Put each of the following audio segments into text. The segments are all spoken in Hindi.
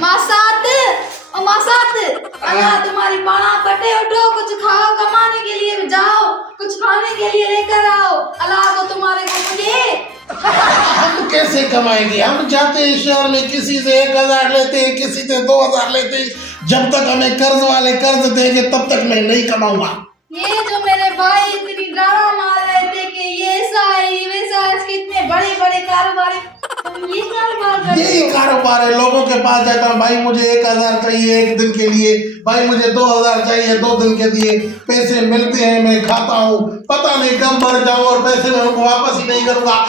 मासात ओ मासात अल्लाह तुम्हारी बाणा कटे उठो, कुछ खाओ, कमाने के लिए जाओ, कुछ खाने के लिए लेकर आओ। अल्लाह को तुम्हारे को मुझे हम कैसे कमाएंगे? हम जाते हैं शहर में, किसी से 1000 लेते हैं, किसी से 2000 लेते हैं। जब तक हमें कर्ज वाले कर्ज देंगे तब तक मैं नहीं कमाऊंगा। ये जो मेरे भाई इतनी ड्रामा मार रहे थे कि ये ऐसा है ये वैसा है, इसके इतने बड़े बड़े कारोबार है, तुम ये कारोबार करते यही हो? कारोबार है। लोगों के पास जाता हूँ, भाई मुझे 1000 चाहिए 1 दिन के लिए, भाई मुझे 2000 चाहिए 2 दिन के लिए। पैसे मिलते हैं, मैं खाता हूँ, पता नहीं कब मर जाऊँ और पैसे मैं उनको वापस ही नहीं करूँगा।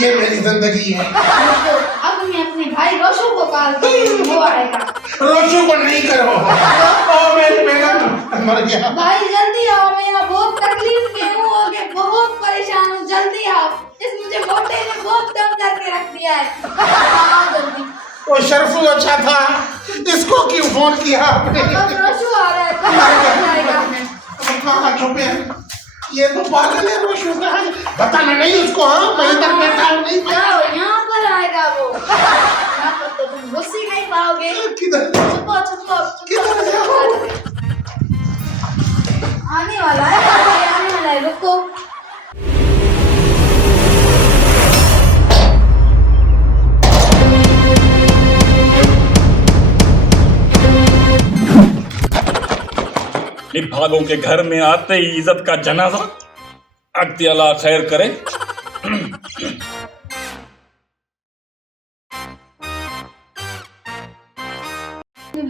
ये मेरी जिंदगी है। अब मैं अपने भाई रोशू को कॉल करूँ, वो आएगा। रोशू को नहीं करो, ओ मेरी बेगम मर गया। भाई जल्दी आओ, मैं यहाँ बहुत तकलीफ में हूँ और मैं बहुत परेशान हूँ, जल्दी आओ। इस मुझे मोटे ने बहुत तंग करके रख दिया है, आओ जल्दी। वो शरफू अच्छा था, इसको क्यों फोन किया आपने? अब रोशू आ रहा है, कब आएगा? कहाँ छुपे हैं? ये तो पागल है रोशू का। बताना नहीं उसको। हाँ मैं इधर बैठा हूँ, नहीं जाओ, यहाँ पर आएगा वो। यहाँ पर तो तुम घुस ही नहीं पाओगे। किधर छुपो छुपो किधर जाओ? आने वाला है, आने वाला है, रुको। भागों के घर में आते ही इज्जत का जनाजा। अक्ति अल्लाह खैर करे।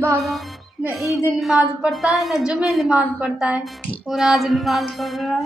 भागा न ईद नमाज पढ़ता है न जुमे नमाज पढ़ता है, और आज नमाज पढ़ रहा है।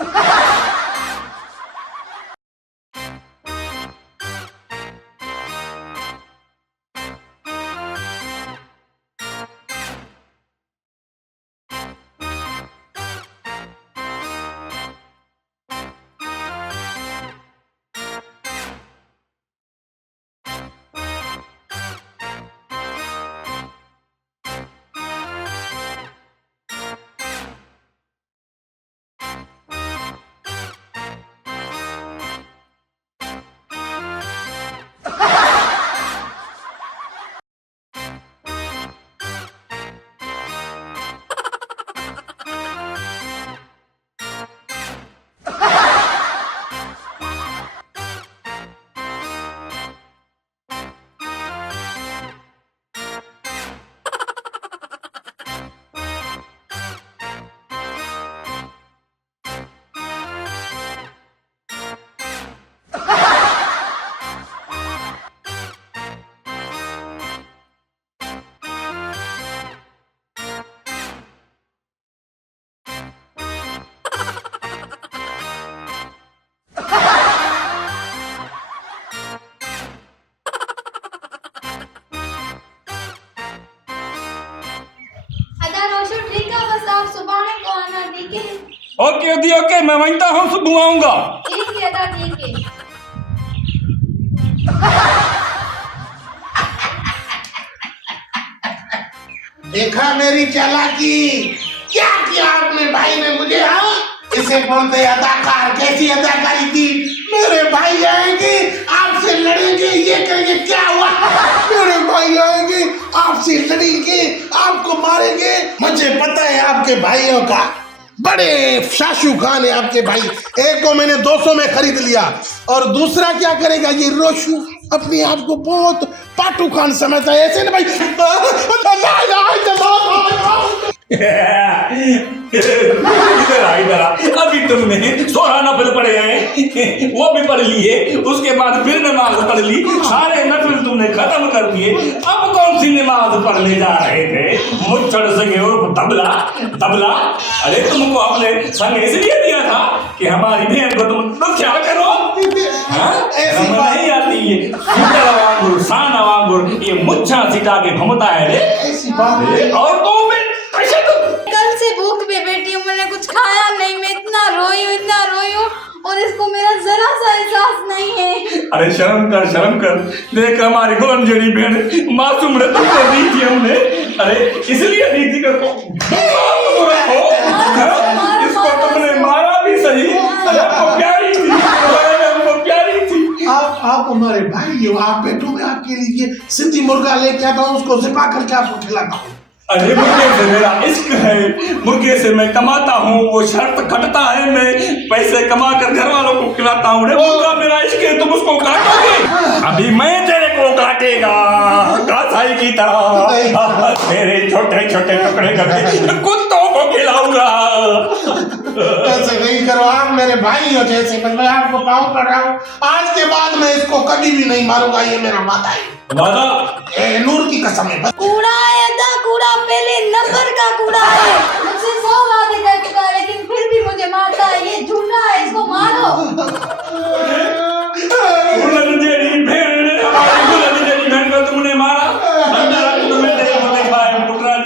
आप सुबह को आना, ठीक है? ओके दी ओके, मैं वहीं हूँ, सुबह आऊंगा। ठीक है दादा, ठीक है। देखा मेरी चालाकी? क्या किया आपने भाई ने मुझे? हाँ इसे बोलते अदाकार। कैसी अदाकारी थी? मेरे भाई आएंगे आपसे लड़ेंगे, ये कहेंगे क्या हुआ? मेरे भाई आएंगे आपसे लड़ेंगे, आपको मारेंगे। मुझे पता है आपके भाइयों का, बड़े शाशु खान है आपके भाई। एक को मैंने 200 में खरीद लिया, और दूसरा क्या करेगा ये रोशू? अपने आप को बहुत पाटू खान समझता है, ऐसे ना भाई। इधर अभी तुमने 16 नफल पढ़े हैं, वो भी पढ़ लिए, उसके बाद फिर नमाज पढ़ ली, सारे नफल तुमने खत्म कर दिए। अब कौन सी नमाज पढ़ने जा रहे थे? मुच्छड़ संगे उर्फ तबला तबला। अरे तुमको अपने संग इसलिए दिया था कि हमारी बहन को तुम तो क्या करो? नहीं आती ये वांगुर साना वांगुर, ये मुच्छा सिटा के घूमता है रे। ऐसी बात है। और तो कल से भूख में बैठी हूँ, मैंने कुछ खाया नहीं, मैं इतना रोई हूँ और इसको मेरा जरा सा एहसास नहीं है। अरे शर्म कर। देख हमारी गुलमजड़ी बहन मासूम रतन को दी थी हमने। अरे इसलिए दी थी को इसको तुमने मारा भी सही, हमको प्यारी थी। आप हमारे भाई हो, आप बेटों में आपकी आपके लिए सिंधी मुर्गा लेके आता हूँ, उसको सिपा करके आपको खिलाता हूँ। अरे मुर्गे से मेरा इश्क है, मुर्गे से मैं कमाता हूँ, वो शर्त कटता है, मैं पैसे कमा कर घर वालों को खिलाता हूँ। मुर्गा मेरा इश्क है, तुम उसको काटोगे? अभी मैं तेरे को काटेगा कसाई की तरह, तेरे छोटे छोटे टुकड़े करके कुत्तों को खिलाऊंगा। ऐसे नहीं करो, आप मेरे भाई हो जैसे, मैं आपको पाँव पड़ रहा हूँ। आज के बाद मैं इसको कभी भी नहीं मारूंगा, ये मेरा वादा है। वादा? नूर की कसम है। कूड़ा है अदा, कूड़ा पहले नंबर का कूड़ा है। मुझसे 100 वादे कर चुका है लेकिन फिर भी मुझे मारता है। ये झूठा है, इसको मारो। तेरी बहन को तुमने मारा, अंदर तुम्हें तेरे को देखा है पुटराज,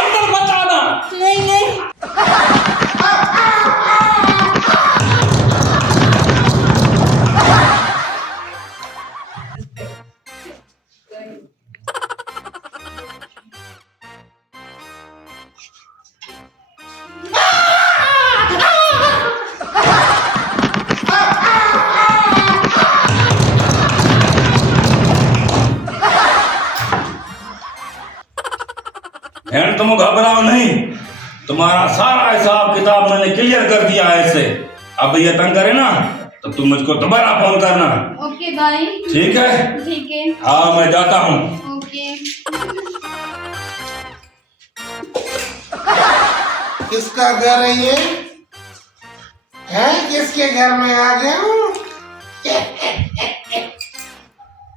अंदर मत आना। नहीं नहीं बहन तुम घबराओ नहीं, तुम्हारा सारा हिसाब किताब मैंने क्लियर कर दिया है इससे। अब ये तंग करे ना तो तुम मुझको दोबारा फोन करना। ओके भाई, ठीक है? ठीक है, हाँ मैं जाता हूँ। ओके। किसका घर है ये? है किसके घर में आ गया हूँ?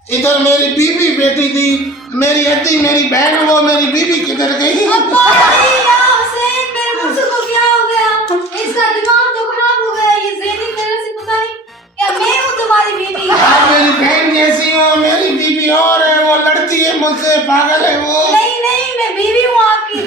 इधर मेरी बीबी बैठी थी, मेरी अद्दी मेरी बहन, वो मेरी बीबी किधर गई? अब्बा या हुसैन, मेरे मुझसे को क्या हो गया? इसका दिमाग तो खराब हो गया। ये ज़ेनी मेरे से पता नहीं क्या, मैं हूँ तुम्हारी बीवी। आप मेरी बहन जैसी हो, मेरी बीबी और है, वो लड़ती है मुझसे, पागल है वो। नहीं नहीं, मैं बीवी हूँ आपकी।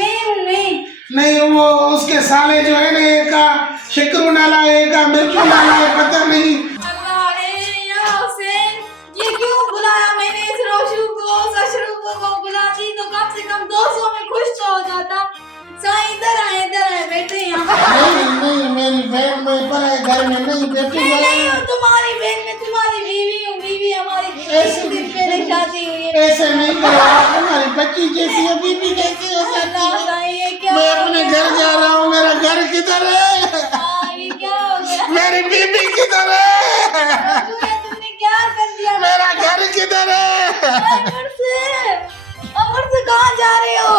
मैं हूँ मैं। नहीं, वो उसके साले जो है ना, एक का शिकरू नाला है, एक का मिर्चू नाला है, पता नहीं। अल्लाह रे या हुसैन, ये क्यों बुलाया मैंने इस रोशू को? ससुर को बुलाती तो कम से कम 200 में खुश तो हो जाता। इधर आए बैठे यहाँ। नहीं, मेरी बहन में पर है, घर में नहीं बैठी। मैं नहीं हूँ तुम्हारी बहन, मैं तुम्हारी बीवी हूँ। बीवी हमारी ऐसे 1 दिन पहले शादी हुई है। ऐसे नहीं करो, आप हमारी बच्ची जैसी है, बीबी जैसी है। अल्लाह, ये क्या मैं हो अपने गया? घर जा रहा हूँ, मेरा घर किधर है? हाँ, ये क्या हो गया? मेरी बीबी किधर है? रोशू, ये तुमने क्या कर दिया? मेरा घर किधर है? अमर से कहाँ जा रहे हो?